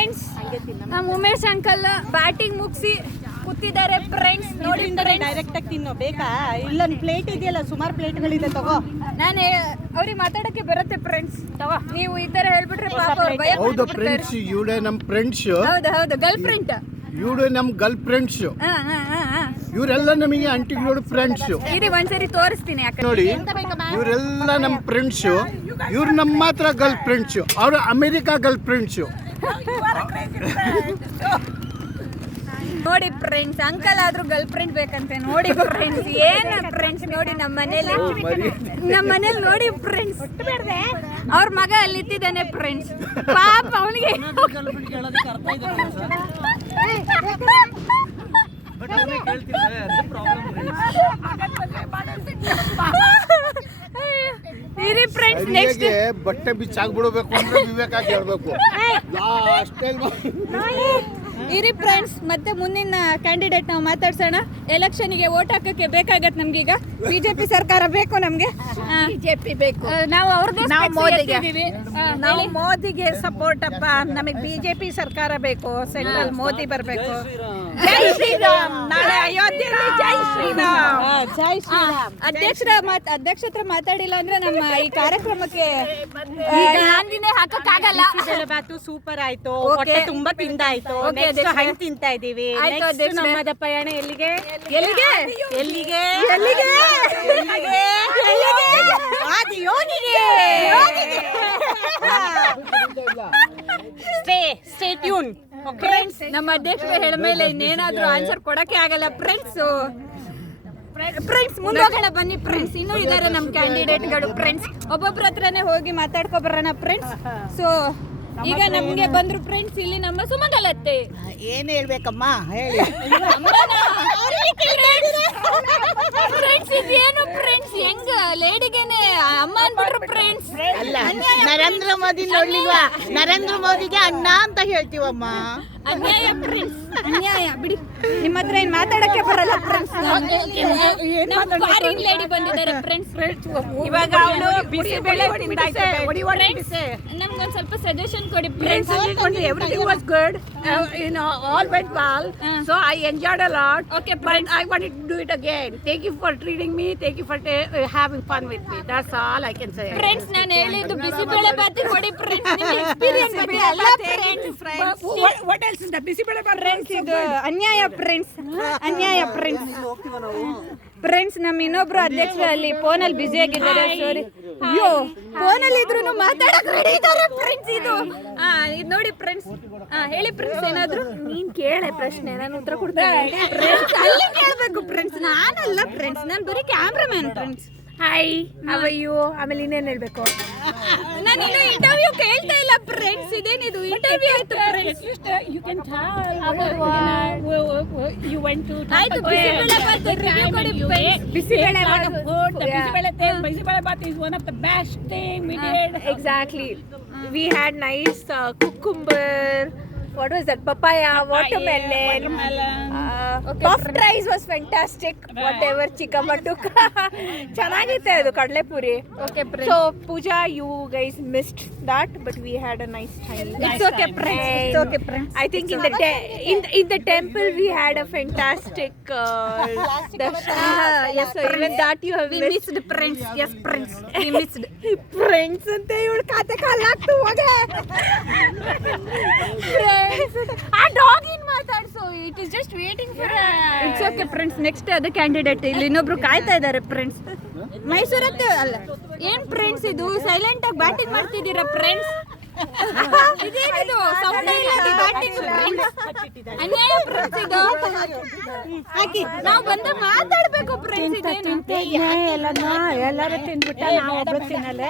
Friends, ನಮ್ಮ Umesh uncle batting ಮುಗಿಸಿ ಕೂತಿದ್ದಾರೆ ಫ್ರೆಂಡ್ಸ್. ನೋಡಿ ಡೈರೆಕ್ಟ್ ಆಗಿ ತಿನ್ನೋ ಬೇಕಾ? ಇಲ್ಲ ಪ್ಲೇಟ್ ಇದೆಯಲ್ಲ, ಸುಮಾರು ಪ್ಲೇಟ್ಗಳಿದೆ, ತಗೋ. ನಾನು ಅವ್ರಿಗೆ ಮಾತಾಡಕ್ಕೆ ಬರುತ್ತೆ ಫ್ರೆಂಡ್ಸ್. ತಗೋ, ನೀವು ಈ ತರ ಹೇಳ್ಬಿಟ್ರೆ ಪಾಪ ಅವ್ರು ಭಯ ಹೌದು ಫ್ರೆಂಡ್ಸ್, ಇವಳೆ ನಮ್ಮ ಫ್ರೆಂಡ್ಸ್. ಹೌದು ಗರ್ಲ್ ಫ್ರೆಂಡ್. ಇವಳು ನಮ್ಮ ಗರ್ಲ್ ಫ್ರೆಂಡ್ಸ್. ಇವರೆಲ್ಲ ನಮಗೆ ಅಂಟಿಗಳು ಫ್ರೆಂಡ್ಸ್. ಇದು ಒಂದ್ಸರಿ ತೋರಿಸ್ತೀನಿ. ಯಾಕಂದ್ರೆ ನೋಡಿ, ಇವರೆಲ್ಲ ನಮ್ಮ ಫ್ರೆಂಡ್ಸ್. ಇವ್ರು ನಮ್ಮ ಮಾತ್ರ ಗರ್ಲ್ ಫ್ರೆಂಡ್ಸ್. ಅವರು ಅಮೆರಿಕಾ ಗರ್ಲ್ ಫ್ರೆಂಡ್ಸ್. ನೋಡಿ ಫ್ರೆಂಡ್ಸ್, ಅಂಕಲ್ ಆದ್ರೂ ಗರ್ಲ್ ಫ್ರೆಂಡ್ ಬೇಕಂತೆ. ನೋಡಿ ಫ್ರೆಂಡ್ಸ್, ಏನು ಫ್ರೆಂಡ್ಸ್ ನೋಡಿ ನಮ್ಮ ಮನೇಲಿ ನೋಡಿ ಫ್ರೆಂಡ್ಸ್, ಅವ್ರ ಮಗ ಅಲ್ಲಿ ಇತ್ತಿದ್ದಾನೆ ಫ್ರೆಂಡ್ಸ್. ಪಾಪ ಅವನಿಗೆ ಇರಿ ಫ್ರೆಂಡ್ಸ್, ನೆಕ್ಸ್ಟ್ ಬಟ್ಟೆ ಬಿಚ್ಚಾಗ್ಬಿಡ್ಬೇಕು ಅಂದ್ರೆ ವಿವೇಕಾಗಿ ಹೇಳ್ಬೇಕು. ಇರಿ ಫ್ರೆಂಡ್ಸ್, ಮತ್ತೆ ಮುಂದಿನ ಕ್ಯಾಂಡಿಡೇಟ್ ನಾವು ಮಾತಾಡ್ಸೋಣ. ಎಲೆಕ್ಷನ್ಗೆ ವೋಟ್ ಹಾಕಕ್ಕೆ ಬೇಕಾಗತ್ತೆ ನಮ್ಗೀಗ. ಬಿಜೆಪಿ ಸರ್ಕಾರ ಬೇಕು ನಮ್ಗೆ. ಬಿಜೆಪಿ ಬೇಕು. ನಾವು ಅವ್ರದ್ದು ನಾವು ಮೋದಿಗೆ ಸಪೋರ್ಟ್ ಅಪ್ಪ. ನಮಗೆ ಬಿಜೆಪಿ ಸರ್ಕಾರ ಬೇಕು. ಸೆಂಟ್ರಲ್ ಮೋದಿ ಬರಬೇಕು. ಜೈ ಶ್ರೀರಾಮ್. ನಾಳೆ ಅಯೋಧ್ಯೆಯಲ್ಲಿ ಜೈ ಶ್ರೀರಾಮ್. ಜೈ ಶ್ರೀರಾಮ್. ಅಧ್ಯಕ್ಷ ಹತ್ರ ಮಾತಾಡಿಲ್ಲ ಅಂದ್ರೆ ನಮ್ಮ ಈ ಕಾರ್ಯಕ್ರಮಕ್ಕೆ ನಾಂದಿನೇ ಹಾಕಕ್ಕಾಗಲ್ಲ. ಬಾತು ಸೂಪರ್ ಆಯ್ತು. ಹೊಟ್ಟೆ ತುಂಬಾ ತಿಂದಾಯ್ತು. ಹಣ್ಣು ತಿಂತಾ ಇದೀವಿ. ನಮ್ಮದ ಪಯಣ ಎಲ್ಲಿಗೆ? Stay tune. ಫ್ರೆಂಡ್ಸ್, ನಮ್ಮ ಅಧ್ಯಕ್ಷರು ಹೇಳ ಮೇಲೆ ಇನ್ನೇನಾದ್ರೂ ಆನ್ಸರ್ ಕೊಡಕ್ಕೆ ಆಗಲ್ಲ ಫ್ರೆಂಡ್ಸ್. ಮುಂದೋಗೋಣ ಬನ್ನಿ ಫ್ರೆಂಡ್ಸ್. ಇನ್ನೂ ಇದಾರೆ ನಮ್ಮ ಕ್ಯಾಂಡಿಡೇಟ್ಗಳು ಫ್ರೆಂಡ್ಸ್. ಒಬ್ಬೊಬ್ರ ಹತ್ರನೇ ಹೋಗಿ ಮಾತಾಡ್ಕೊ ಬರೋಣ ಫ್ರೆಂಡ್ಸ್. ಸೊ ಈಗ ನಮ್ಗೆ ಬಂದ್ರು ಫ್ರೆಂಡ್ಸ್ ಇಲ್ಲಿ ನಮ್ಮ ಸುಮಂಗಲತ್ತೆ. ಏನ್ ಹೇಳ್ಬೇಕಮ್ಮ ಹೇಳಿ. ಫ್ರೆಂಡ್ಸ್, ಇದೇನು ಫ್ರೆಂಡ್ಸ್, ಹೆಂಗ ಲೇಡಿಗೆನೆ ಅಮ್ಮ ಅನ್ಬಿಟ್ರು ಫ್ರೆಂಡ್ಸ್. ಅಲ್ಲ, ನರೇಂದ್ರ ಮೋದಿ ನೋಡ್ಲಿಲ್ವಾ? ನರೇಂದ್ರ ಮೋದಿಗೆ ಅಣ್ಣ ಅಂತ ಹೇಳ್ತೀವಮ್ಮ. ಅನ್ಯಾಯ ಫ್ರೆಂಡ್ಸ್, ಅನ್ಯಾಯ. ಬಿಡಿ, ನಿಮ್ಮ ಹತ್ರ ಏನ್ ಮಾತಾಡಕ್ಕೆ ಬರಲ್ಲ ಫ್ರೆಂಡ್ಸ್. ಫಾರಿನ್ ಲೇಡಿ ಬಂದಿದ್ದಾರೆ ಫ್ರೆಂಡ್ಸ್. ಇವಾಗ ಅವಳು ಬಿಸಿಬೇಳೆ ತಿಂದಾಯ್ತು. ನಮ್ಗೊಂದ್ ಸ್ವಲ್ಪ ಸಜೆಷನ್ ಕೊಡಿ friends. Everything was good. All went well. So I enjoyed a lot. Okay, but I wanted to do it again. Thank you for treating me. Thank you for having fun with me. That's all I can say. Friends, ನಾನು ಹೇಳಿದ್ದು ಬಿಸಿಬೇಳೆ ಬಾತ್ ಕೊಡಿ friends. ನಿಮ್ಮ experience ಬಗ್ಗೆ ಅಲ್ಲ friends. What else is the bisibele bath? Friends, ಇದು ಅನ್ಯಾಯ friends, ಅನ್ಯಾಯ friends. Friends, ನಮ್ಮ ಇನ್ನೊಬ್ರು ಅಧ್ಯಕ್ಷರು ಅಲ್ಲಿ ಫೋನಲ್ಲಿ ಬ್ಯುಸಿ ಆಗಿದ್ದಾರೆ. ಸಾರಿ. ಅಯ್ಯೋ, ಫೋನಲ್ಲಿ ಇದ್ರು ಮಾತಾಡಕ್ ರೆಡಿ ಇದ್ದಾರೆ ಫ್ರೆಂಡ್ಸ್. ಇದು ನೋಡಿ ಫ್ರೆಂಡ್ಸ್. ಹೇಳಿ ಫ್ರೆಂಡ್ಸ್, ಏನಾದ್ರು ನೀನ್ ಕೇಳೆ ಪ್ರಶ್ನೆ, ನಾನು ಉತ್ತರ ಕೊಡ್ತೇನೆ ಫ್ರೆಂಡ್ಸ್. ಅಲ್ಲಿ ಕೇಳಬೇಕು ಫ್ರೆಂಡ್ಸ್, ನಾನಲ್ಲ ಫ್ರೆಂಡ್ಸ್, ನಾನು ಬರೀ cameraman friends. Hi, how are you? ಆಮೇಲೆ ಇನ್ನೇನು ಹೇಳ್ಬೇಕು? ನಾನು ಇನ್ನು ಇಂಟರ್ವ್ಯೂ ಕೇಳ್ತಾ ಇಲ್ಲ ಫ್ರೆಂಡ್ಸ್. ಇದೇನಿದು ಇಂಟರ್ವ್ಯೂ ಆಯ್ತು friends. You can tell you went to ಆಯ್ತು, ಬಿಸಿಬೇಳೆ ಬಾತ್ ರಿವ್ಯೂ ಕೊಡಿ friends. Bisibele bath. Bisibele bath is one of the best thing we did. Exactly. We had nice cucumber. What was that? Papaya, watermelon. Puffed rice was fantastic. Whatever chikamattuk. ಚೆನ್ನಾಗಿತ್ತು ಅದು ಕಡಲೆಪುರಿ. Okay, so Pooja, you guys missed that, but we had a nice time. It's okay, friends. It's okay, friends. I think in the temple we had a fantastic yes, so even that you have missed friends. Yes, friends. We missed. Friends ಅಂತ ಇವಳು ಕತೆ ಕಾಲಾಗ್ತು ಹೋಗೆ. ಆ dog ಇನ್ ಮಾತಾಡ್ಸೋ. It is just waiting for. It's okay friends. Next ಅದು candidate ಇಲ್ಲಿ ಇನ್ನೊಬ್ರು ಕಾಯ್ತಾ ಇದ್ದಾರೆ ಫ್ರೆಂಡ್ಸ್. ಮೈಸೂರತ್ತೆ ಅಲ್ಲ ಏನ್ ಫ್ರೆಂಡ್ಸ್, ಇದು ಸೈಲೆಂಟ್ ಆಗಿ ಬ್ಯಾಟಿಂಗ್ ಮಾಡ್ತಿದ್ದೀರಾ ಫ್ರೆಂಡ್ಸ್. ಇದೇನಿದು ಸೌಂಡ್ ಇಲ್ಲ ಬ್ಯಾಟಿಂಗ್ ಫ್ರೆಂಡ್ಸ್. ಅನ್ಯಾಯ ಫ್ರೆಂಡ್ಸ್ ಇದು. ನಾವು ಬಂದ ಮಾತಾಡ್ಬೇಕು ಫ್ರೆಂಡ್ಸ್. ಇದೇನು ಎಲ್ಲರೂ ತಿಂದ್ಬಿಟ್ಟ, ನಾವು ಒಬ್ರು ತಿನ್ನಲ್ಲ.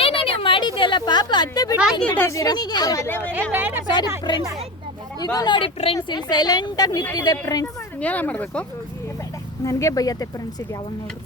ಏನು ನೀವು ಮಾಡಿದ್ದೆಲ್ಲ ಪಾಪ ಅತ್ತೆ ಬಿಟ್ಟಿದ್ದೀರಾ. Sorry friends. ಇದು ನೋಡಿ ಫ್ರೆಂಡ್ಸ್, ಇಲ್ಲಿ ಸೈಲೆಂಟ್ ಆಗಿ ನಿಂತಿದೆ ಫ್ರೆಂಡ್ಸ್. ಏನ ಮಾಡ್ಬೇಕು? ನನಗೆ ಬೈಯತ್ತೆ ಫ್ರೆಂಡ್ಸ್ ಇದು ಯಾವಾಗ ನೋಡ್ರಿ.